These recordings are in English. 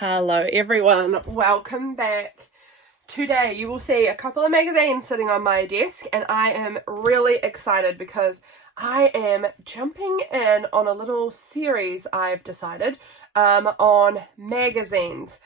Hello everyone, welcome back. Today you will see a couple of magazines sitting on my desk and I am really excited because I am jumping in on a little series I've decided on magazines.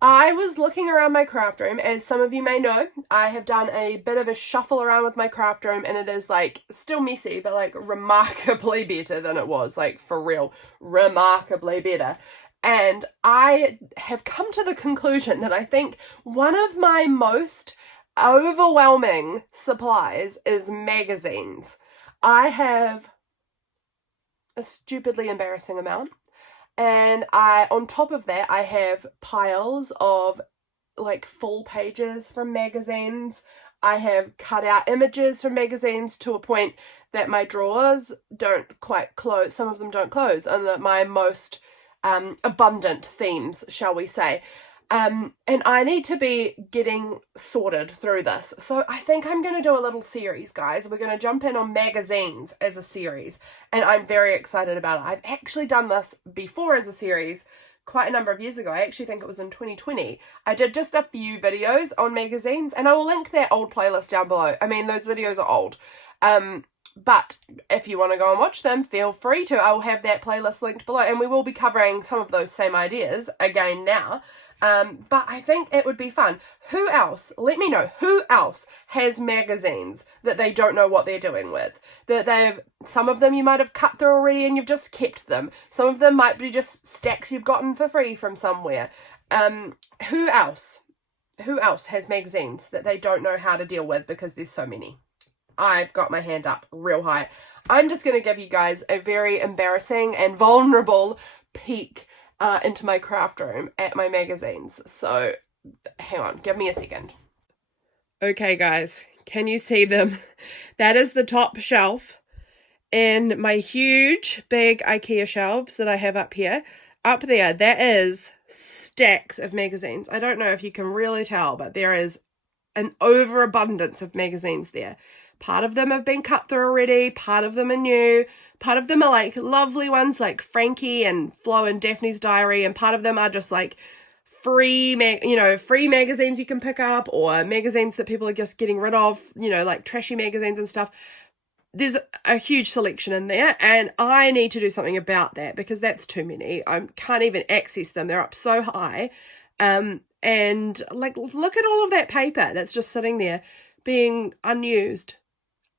I was looking around my craft room, as some of you may know. I have done a bit of a shuffle around with my craft room and it is like still messy, but like remarkably better than it was, like for real, remarkably better. And I have come to the conclusion that I think one of my most overwhelming supplies is magazines. I have a stupidly embarrassing amount. And on top of that, I have piles of like full pages from magazines. I have cut out images from magazines to a point that my drawers don't quite close. Some of them don't close, and that my most abundant themes, shall we say. And I need to be getting sorted through this. So I think I'm going to do a little series, guys. We're going to jump in on magazines as a series. And I'm very excited about it. I've actually done this before as a series quite a number of years ago. I actually think it was in 2020. I did just a few videos on magazines, and I will link that old playlist down below. I mean, those videos are old. But if you want to go and watch them, feel free to. I will have that playlist linked below, and we will be covering some of those same ideas again now. But I think it would be fun. Who else, let me know, who else has magazines that they don't know what they're doing with? Some of them you might have cut through already and you've just kept them. Some of them might be just stacks you've gotten for free from somewhere. Who else has magazines that they don't know how to deal with because there's so many? I've got my hand up real high. I'm just going to give you guys a very embarrassing and vulnerable peek into my craft room at my magazines. So hang on, give me a second. Okay guys, can you see them? That is the top shelf in my huge big IKEA shelves that I have up here. Up there, that is stacks of magazines. I don't know if you can really tell, but there is an overabundance of magazines there. Part of them have been cut through already, part of them are new, part of them are like lovely ones like Frankie and Flo and Daphne's Diary, and part of them are just like free magazines you can pick up, or magazines that people are just getting rid of, like trashy magazines and stuff. There's a huge selection in there, and I need to do something about that because that's too many. I can't even access them. They're up so high. And like, look at all of that paper that's just sitting there being unused.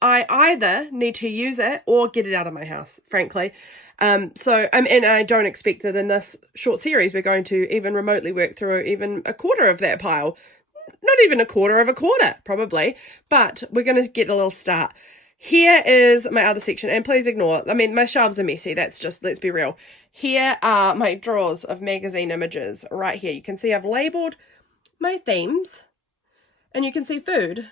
I either need to use it or get it out of my house, frankly. And I don't expect that in this short series we're going to even remotely work through even a quarter of that pile. Not even a quarter of a quarter, probably. But we're going to get a little start. Here is my other section, and please ignore, my shelves are messy. That's just, let's be real. Here are my drawers of magazine images right here. You can see I've labeled my themes, and you can see food.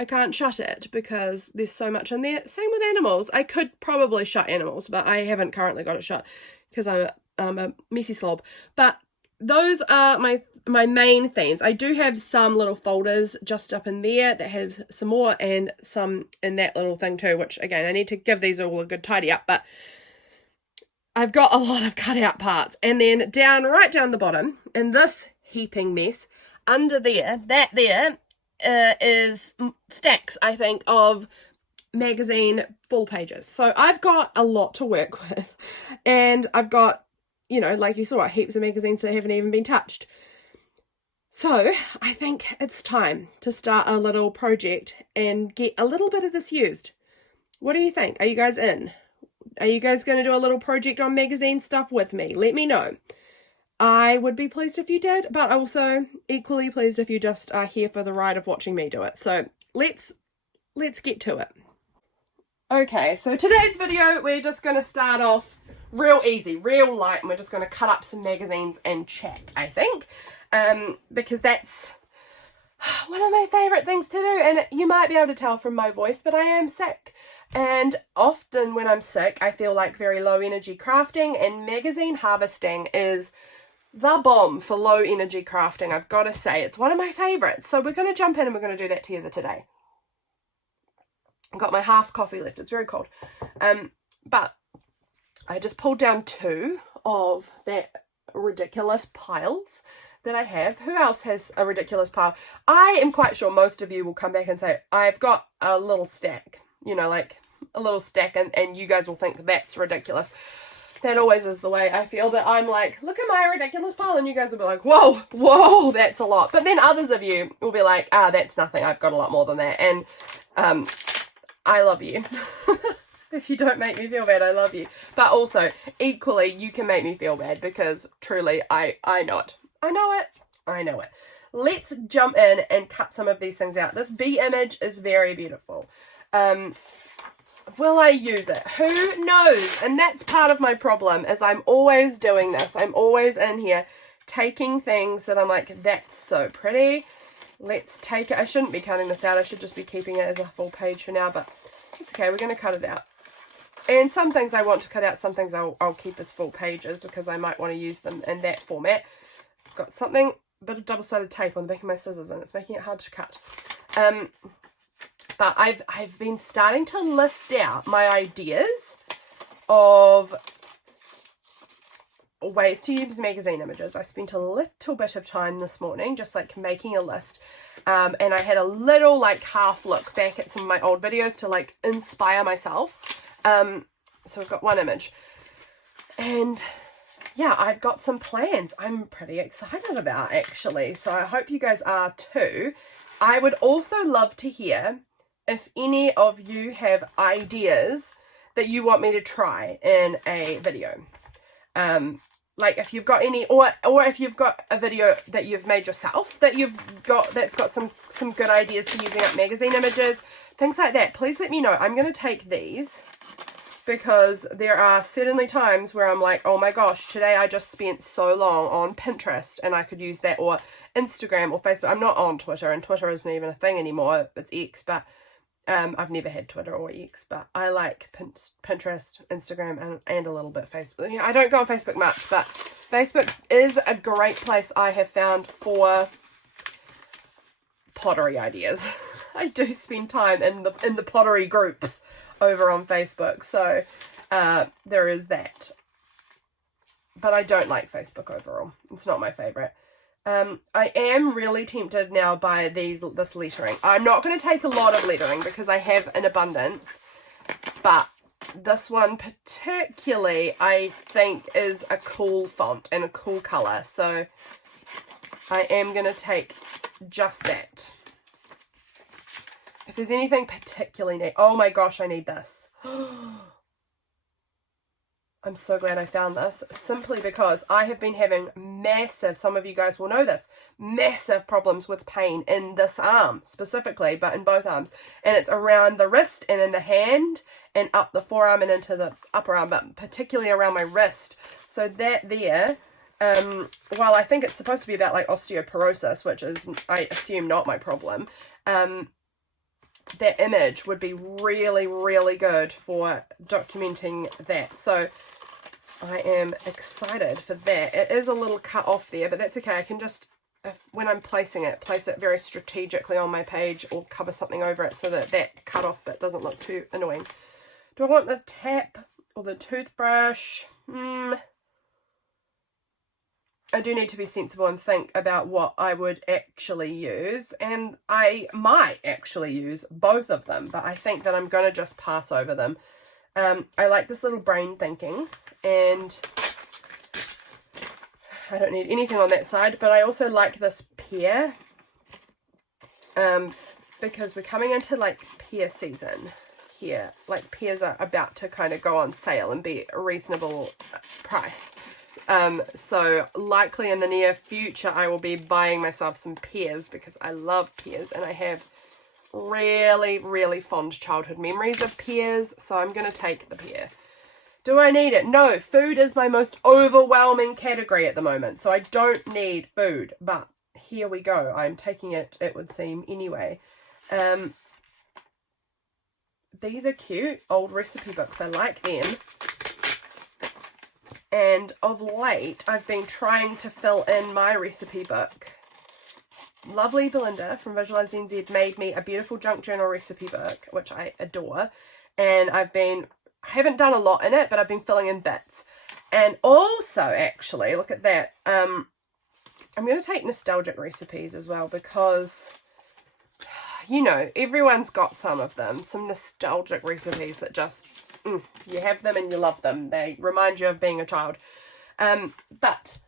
I can't shut it because there's so much in there. Same with animals. I could probably shut animals, but I haven't currently got it shut because I'm a messy slob. But those are my main themes. I do have some little folders just up in there that have some more, and some in that little thing too, which again, I need to give these all a good tidy up, but I've got a lot of cut out parts. And then right down the bottom in this heaping mess, under there, is stacks, I think, of magazine full pages. So I've got a lot to work with, and I've got, like you saw, heaps of magazines that haven't even been touched. So I think it's time to start a little project and get a little bit of this used. What do you think? Are you guys in? Are you guys going to do a little project on magazine stuff with me? Let me know. I would be pleased if you did, but also equally pleased if you just are here for the ride of watching me do it. So let's get to it. Okay, so today's video, we're just going to start off real easy, real light, and we're just going to cut up some magazines and chat, I think, because that's one of my favourite things to do. And you might be able to tell from my voice, but I am sick. And often when I'm sick, I feel like very low energy crafting, and magazine harvesting is the bomb for low energy crafting. I've got to say, it's one of my favorites. So we're going to jump in and we're going to do that together today. I've got my half coffee left. It's very cold. But I just pulled down 2 of that ridiculous piles that I have. Who else has a ridiculous pile? I am quite sure most of you will come back and say, I've got a little stack, you know, like a little stack, and you guys will think that's ridiculous. That always is the way I feel, that I'm like, look at my ridiculous pile, and you guys will be like, whoa, that's a lot. But then others of you will be like, that's nothing, I've got a lot more than that. And I love you. If you don't make me feel bad, I love you. But also, equally, you can make me feel bad, because truly, I know it. I know it. Let's jump in and cut some of these things out. This bee image is very beautiful. Will I use it? Who knows? And that's part of my problem, is I'm always doing this. I'm always in here taking things that I'm like, that's so pretty. Let's take it. I shouldn't be cutting this out. I should just be keeping it as a full page for now, but it's okay. We're going to cut it out. And some things I want to cut out, some things I'll keep as full pages, because I might want to use them in that format. I've got something, a bit of double-sided tape on the back of my scissors, and it's making it hard to cut. But I've been starting to list out my ideas of ways to use magazine images. I spent a little bit of time this morning just like making a list, and I had a little like half look back at some of my old videos to like inspire myself. So I've got one image, and yeah, I've got some plans I'm pretty excited about, actually. So I hope you guys are too. I would also love to hear if any of you have ideas that you want me to try in a video. Like if you've got any, or if you've got a video that you've made yourself that's got some good ideas for using up magazine images, things like that, please let me know. I'm going to take these, because there are certainly times where I'm like, oh my gosh, today I just spent so long on Pinterest and I could use that, or Instagram or Facebook. I'm not on Twitter, and Twitter isn't even a thing anymore. It's X, but I've never had Twitter or X, but I like Pinterest, Instagram, and a little bit Facebook. Yeah, I don't go on Facebook much, but Facebook is a great place I have found for pottery ideas. I do spend time in the pottery groups over on Facebook, so there is that. But I don't like Facebook overall. It's not my favourite. I am really tempted now by this lettering. I'm not going to take a lot of lettering because I have an abundance, but this one particularly I think is a cool font and a cool colour, so I am going to take just that. If there's anything particularly neat, oh my gosh, I need this. I'm so glad I found this, simply because I have been having massive, some of you guys will know this, massive problems with pain in this arm specifically, but in both arms. And it's around the wrist and in the hand and up the forearm and into the upper arm, but particularly around my wrist. So that there, while I think it's supposed to be about like osteoporosis, which is, I assume, not my problem, that image would be really, really good for documenting that. So I am excited for that. It is a little cut off there, but that's okay. I can just, when I'm placing it, place it very strategically on my page or cover something over it so that that cut off bit doesn't look too annoying. Do I want the tap or the toothbrush? I do need to be sensible and think about what I would actually use, and I might actually use both of them, but I think that I'm going to just pass over them. I like this little brain thinking, and I don't need anything on that side, but I also like this pear, because we're coming into like pear season here. Like pears are about to kind of go on sale and be a reasonable price. So likely in the near future I will be buying myself some pears, because I love pears and I have really, really fond childhood memories of pears, so I'm going to take the pear. Do I need it? No, food is my most overwhelming category at the moment, so I don't need food, but here we go. I'm taking it, it would seem, anyway. These are cute, old recipe books, I like them. And of late, I've been trying to fill in my recipe book. Lovely Belinda from Visualize NZ made me a beautiful junk journal recipe book, which I adore. And I haven't done a lot in it, but I've been filling in bits. And also, actually, look at that. I'm going to take nostalgic recipes as well because, you know, everyone's got some of them. Some nostalgic recipes that just, you have them and you love them. They remind you of being a child. But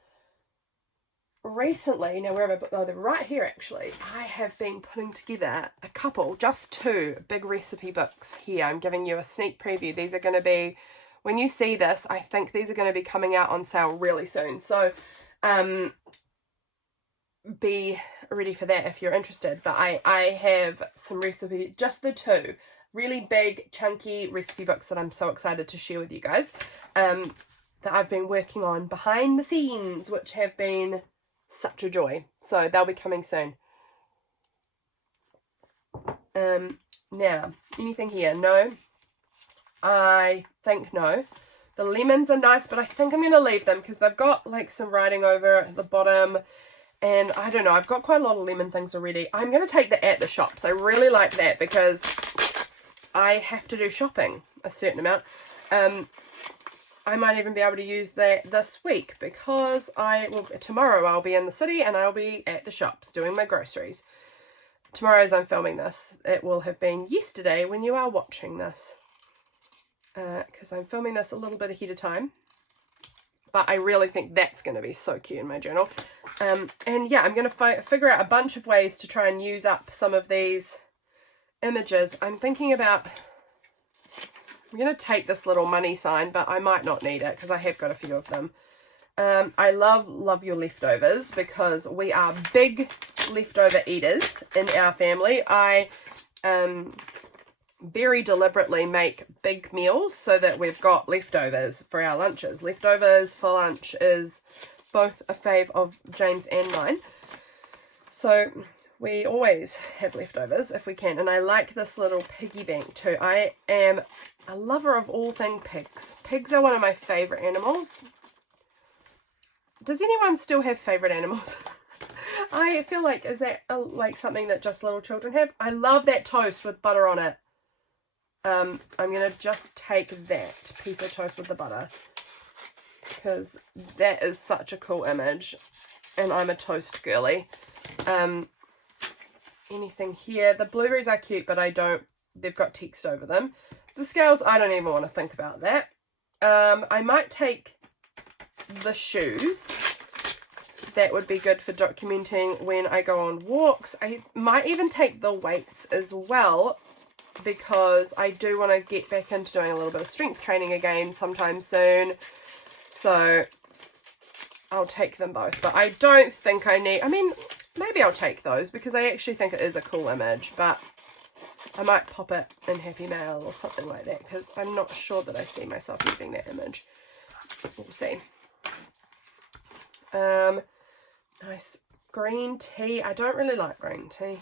recently, now where have I put, they're right here actually, I have been putting together a couple, just 2 big recipe books here. I'm giving you a sneak preview. These are going to be, when you see this, I think these are going to be coming out on sale really soon. So, be ready for that if you're interested. But I have some recipe, just the 2 really big chunky recipe books that I'm so excited to share with you guys, that I've been working on behind the scenes, which have been such a joy. So they'll be coming soon. Now, anything here? No. I think no. The lemons are nice, but I think I'm going to leave them because they've got like some writing over at the bottom. And I don't know, I've got quite a lot of lemon things already. I'm going to take the at the shops. I really like that because I have to do shopping a certain amount. I might even be able to use that this week because tomorrow I'll be in the city and I'll be at the shops doing my groceries. Tomorrow as I'm filming this, it will have been yesterday when you are watching this. Because I'm filming this a little bit ahead of time. But I really think that's going to be so cute in my journal. And yeah, I'm going to figure out a bunch of ways to try and use up some of these images. I'm thinking about, I'm going to take this little money sign, but I might not need it because I have got a few of them. I love your leftovers because we are big leftover eaters in our family. I very deliberately make big meals so that we've got leftovers for our lunches. Leftovers for lunch is both a fave of James and mine. So we always have leftovers if we can. And I like this little piggy bank too. I am a lover of all things pigs. Pigs are one of my favourite animals. Does anyone still have favourite animals? I feel like, is that like something that just little children have? I love that toast with butter on it. I'm going to just take that piece of toast with the butter because that is such a cool image and I'm a toast girly. Anything here? The blueberries are cute, but they've got text over them. The scales, I don't even want to think about that. I might take the shoes. That would be good for documenting when I go on walks. I might even take the weights as well because I do want to get back into doing a little bit of strength training again sometime soon. So I'll take them both. But I don't think I need, I mean, maybe I'll take those because I actually think it is a cool image. But I might pop it in Happy Mail or something like that because I'm not sure that I see myself using that image. We'll see. Nice green tea. I don't really like green tea.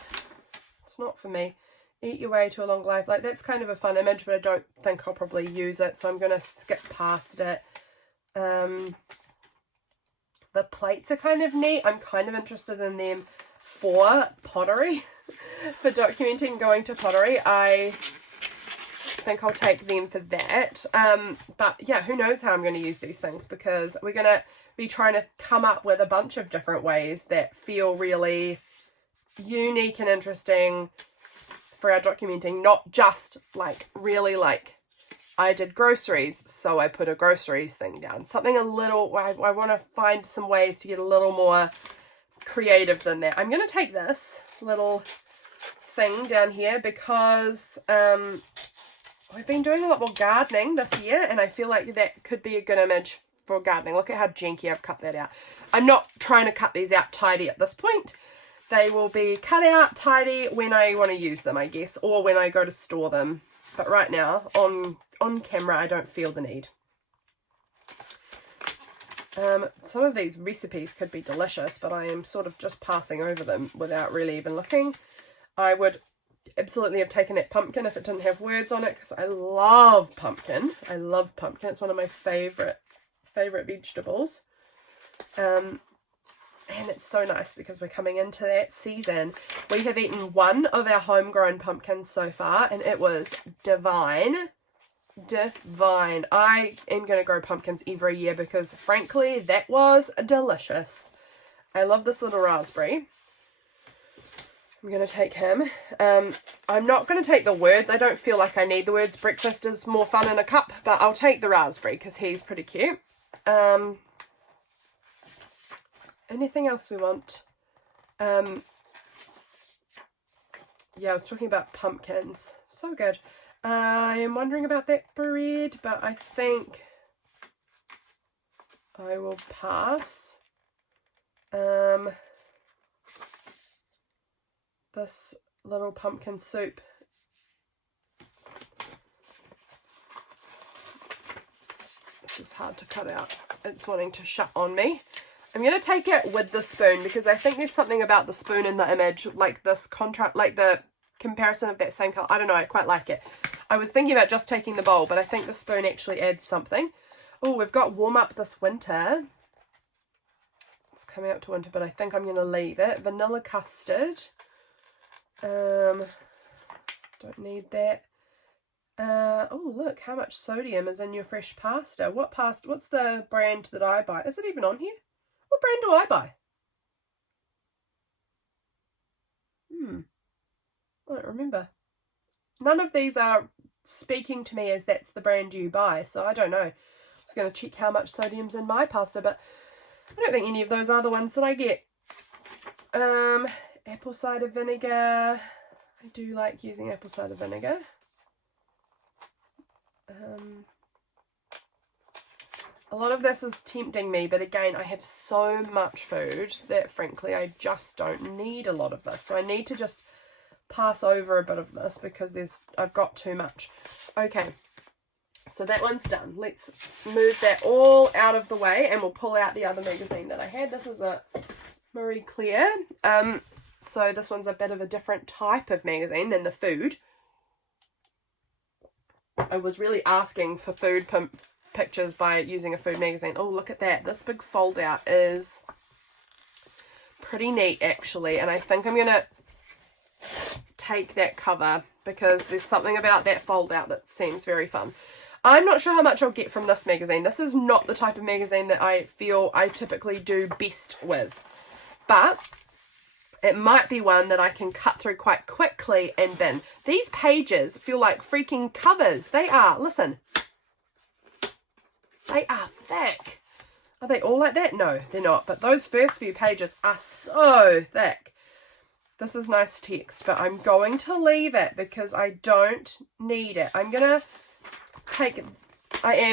It's not for me. Eat your way to a long life. Like, that's kind of a fun image, but I don't think I'll probably use it, so I'm going to skip past it. The plates are kind of neat. I'm kind of interested in them for pottery, for documenting going to pottery. I think I'll take them for that. But yeah, who knows how I'm going to use these things because we're going to be trying to come up with a bunch of different ways that feel really unique and interesting for our documenting, not just like really like I did groceries, so I put a groceries thing down. Something a little, I want to find some ways to get a little more creative than that. I'm going to take this little thing down here because I've been doing a lot more gardening this year and I feel like that could be a good image for gardening. Look at how janky I've cut that out. I'm not trying to cut these out tidy at this point. They will be cut out tidy when I want to use them, I guess, or when I go to store them. But right now, on camera, I don't feel the need. Some of these recipes could be delicious, but I am sort of just passing over them without really even looking. I would absolutely have taken that pumpkin if it didn't have words on it, because I love pumpkin. I love pumpkin. It's one of my favourite vegetables. And it's so nice because we're coming into that season. We have eaten one of our homegrown pumpkins so far, and it was divine. divine. I am going to grow pumpkins every year because, frankly, that was delicious. I love this little raspberry. I'm going to take him. I'm not going to take the words. I don't feel like I need the words. Breakfast is more fun in a cup, but I'll take the raspberry because he's pretty cute. Anything else we want? Yeah, I was talking about pumpkins. So good. I am wondering about that bread, but I think I will pass. This little pumpkin soup. This is hard to cut out. It's wanting to shut on me. I'm going to take it with the spoon because I think there's something about the spoon in the image, like this contrast, like the comparison of that same color. I don't know, I quite like it. I was thinking about just taking the bowl, but I think the spoon actually adds something. Oh, we've got warm up this winter. It's coming up to winter, but I think I'm going to leave it. Vanilla custard. Don't need that. Oh, look how much sodium is in your fresh pasta. What's the brand that I buy? Is it even on here? What brand do I buy? I don't remember. None of these are speaking to me as that's the brand you buy, so I don't know. I was going to check how much sodium's in my pasta, but I don't think any of those are the ones that I get. Apple cider vinegar. I do like using apple cider vinegar. A lot of this is tempting me, but again, I have so much food that frankly I just don't need a lot of this. So I need to just pass over a bit of this because I've got too much. Okay, so that one's done. Let's move that all out of the way and we'll pull out the other magazine that I had. This is a Marie Claire. So this one's a bit of a different type of magazine than the food. I was really asking for food pictures by using a food magazine. Oh, look at that. This big fold out is pretty neat actually. And I think I'm going to take that cover because there's something about that fold out that seems very fun. I'm not sure how much I'll get from this magazine. This is not the type of magazine that I feel I typically do best with. But it might be one that I can cut through quite quickly and bin. These pages feel like freaking covers. They are. Listen. They are thick. Are they all like that? No, they're not. But those first few pages are so thick. This is nice text, but I'm going to leave it because I don't need it. I am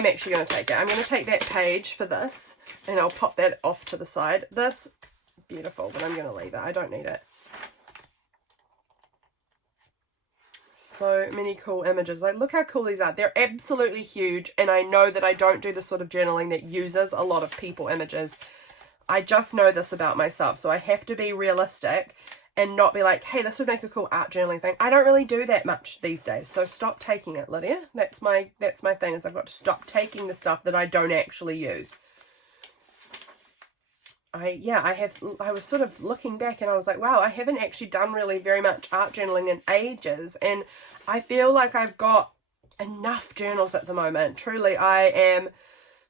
actually going to take it. I'm going to take that page for this and I'll pop that off to the side. This, beautiful, but I'm going to leave it. I don't need it. So many cool images. Like, look how cool these are. They're absolutely huge, and I know that I don't do the sort of journaling that uses a lot of people images. I just know this about myself, so I have to be realistic and not be like, hey, this would make a cool art journaling thing. I don't really do that much these days, so stop taking it, Lydia. That's my thing, is I've got to stop taking the stuff that I don't actually use. I was sort of looking back and I was like, wow, I haven't actually done really very much art journaling in ages, and I feel like I've got enough journals at the moment. Truly, I am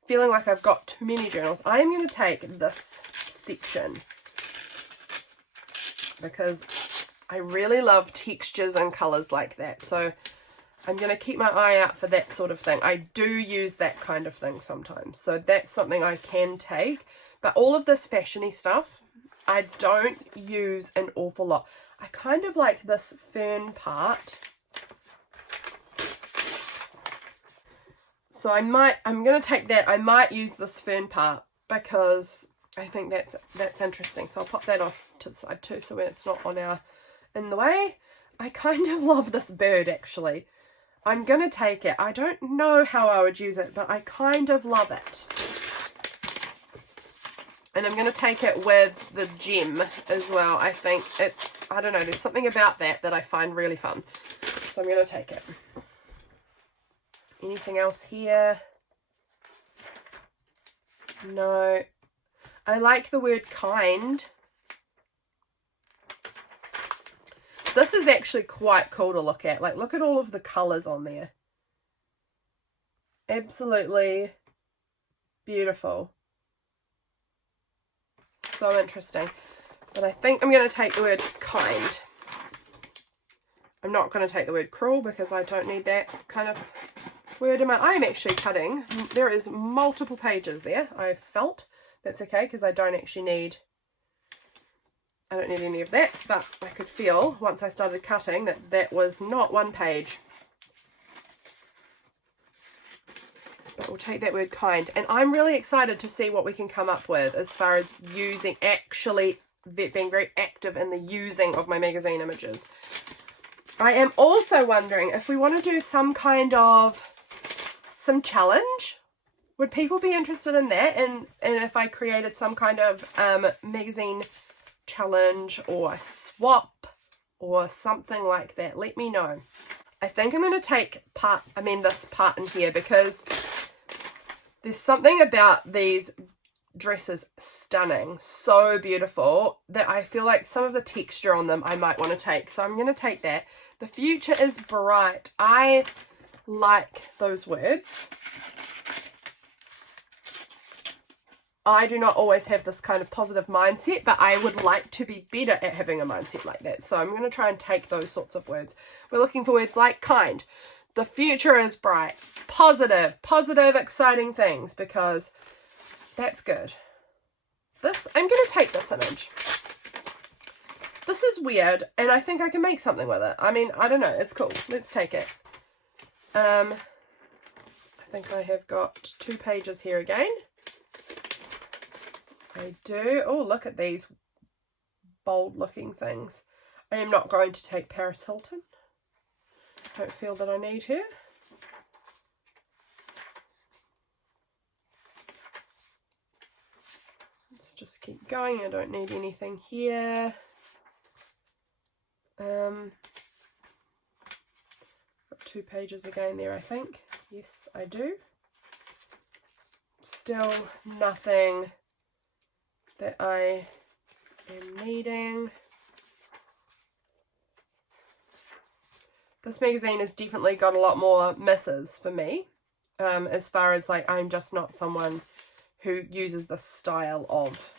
feeling like I've got too many journals. I am going to take this section because I really love textures and colours like that, so I'm going to keep my eye out for that sort of thing. I do use that kind of thing sometimes, so that's something I can take. But all of this fashiony stuff, I don't use an awful lot. I kind of like this fern part. So I'm going to take that. I might use this fern part because I think that's interesting. So I'll pop that off to the side too, so it's not in the way. I kind of love this bird actually. I'm going to take it. I don't know how I would use it, but I kind of love it. And I'm going to take it with the gem as well. I think I don't know, there's something about that I find really fun. So I'm going to take it. Anything else here? No. I like the word kind. This is actually quite cool to look at. Like, look at all of the colours on there. Absolutely beautiful. So interesting. But I think I'm going to take the word kind. I'm not going to take the word cruel because I don't need that kind of word in my... I'm actually cutting. There is multiple pages there. I felt that's okay because I don't need any of that. But I could feel once I started cutting that that was not one page. But we'll take that word kind. And I'm really excited to see what we can come up with as far as using, actually being very active in the using of my magazine images. I am also wondering if we want to do some challenge. Would people be interested in that? And if I created some kind of magazine challenge or swap or something like that, let me know. I think I'm going to take this part in here because there's something about these dresses stunning, so beautiful, that I feel like some of the texture on them I might want to take. So I'm going to take that. The future is bright. I like those words. I do not always have this kind of positive mindset, but I would like to be better at having a mindset like that. So I'm going to try and take those sorts of words. We're looking for words like kind. The future is bright. Positive, exciting things, because that's good. I'm going to take this image. This is weird, and I think I can make something with it. I mean, I don't know. It's cool. Let's take it. I think I have got 2 pages here again. I do. Oh, look at these bold looking things. I am not going to take Paris Hilton. I don't feel that I need her. Let's just keep going. I don't need anything here. Got 2 pages again there, I think. Yes, I do. Still nothing that I am needing. This magazine has definitely got a lot more misses for me, as far as like I'm just not someone who uses this style of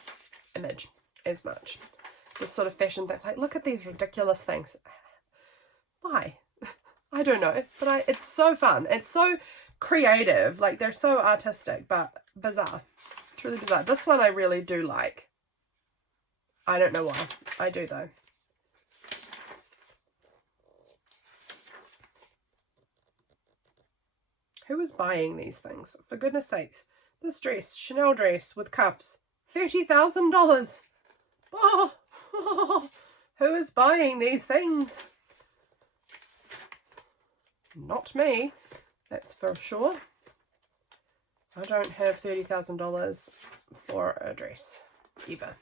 image as much. This sort of fashion thing, like look at these ridiculous things. Why? I don't know, but it's so fun. It's so creative. Like they're so artistic, but bizarre. It's really bizarre. This one I really do like. I don't know why. I do though. Who is buying these things? For goodness sakes. This dress, Chanel dress with cuffs, $30,000. Oh, who is buying these things? Not me, that's for sure. I don't have $30,000 for a dress, ever.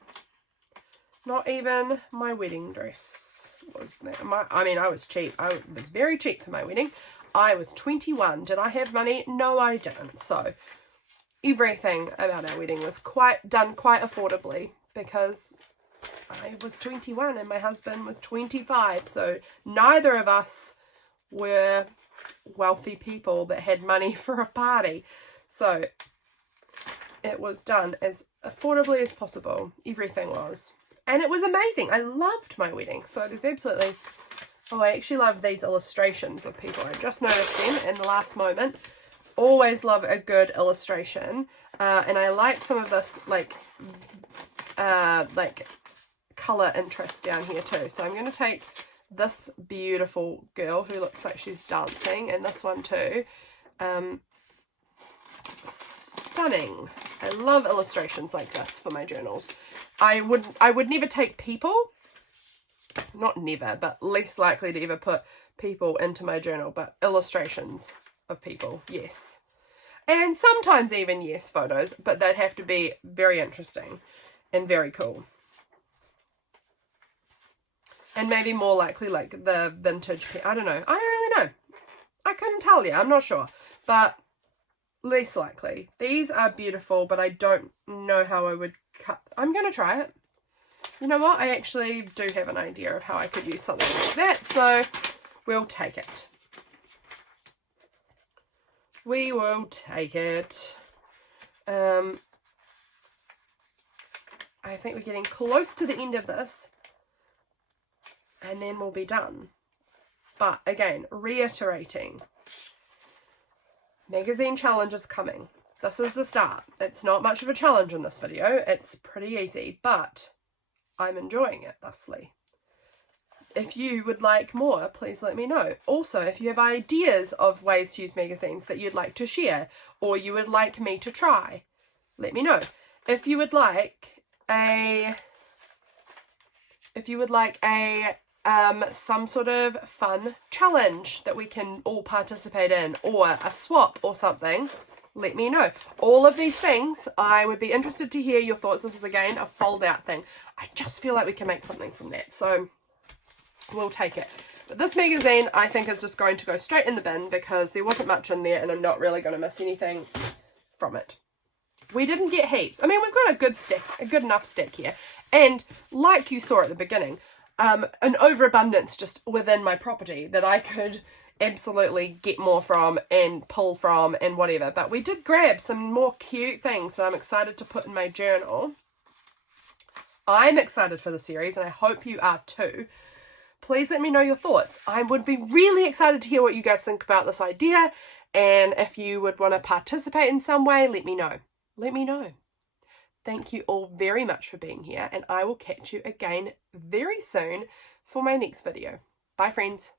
Not even my wedding dress was there. I was cheap. I was very cheap for my wedding. I was 21. Did I have money? No, I didn't. So everything about our wedding was done quite affordably because I was 21 and my husband was 25. So neither of us were wealthy people that had money for a party. So it was done as affordably as possible. Everything was. And it was amazing. I loved my wedding. So there's absolutely... Oh, I actually love these illustrations of people. I just noticed them in the last moment. Always love a good illustration. And I like some of this, like colour interest down here too. So I'm going to take this beautiful girl who looks like she's dancing, and this one too. Stunning. I love illustrations like this for my journals. I would never take people. Not never, but less likely to ever put people into my journal, but illustrations of people, yes. And sometimes even, yes, photos, but they'd have to be very interesting and very cool. And maybe more likely like the vintage, I don't know. I don't really know. I couldn't tell you. I'm not sure. But less likely. These are beautiful, but I don't know how I would cut. I'm going to try it. You know what? I actually do have an idea of how I could use something like that. So we'll take it. We will take it. I think we're getting close to the end of this, and then we'll be done. But again, reiterating, magazine challenge is coming. This is the start. It's not much of a challenge in this video. It's pretty easy, but I'm enjoying it thusly. If you would like more, please let me know. Also, if you have ideas of ways to use magazines that you'd like to share, or you would like me to try, let me know. If you would like some sort of fun challenge that we can all participate in, or a swap or something, let me know. All of these things, I would be interested to hear your thoughts. This is again a fold out thing. I just feel like we can make something from that, so we'll take it. But this magazine I think is just going to go straight in the bin because there wasn't much in there and I'm not really going to miss anything from it. We didn't get heaps. I mean, we've got a good stack, a good enough stack here. And like you saw at the beginning, an overabundance just within my property that I could absolutely get more from and pull from and whatever. But we did grab some more cute things that I'm excited to put in my journal. I'm excited for the series and I hope you are too. Please let me know your thoughts. I would be really excited to hear what you guys think about this idea. And if you would want to participate in some way, let me know. Let me know. Thank you all very much for being here, and I will catch you again very soon for my next video. Bye, friends.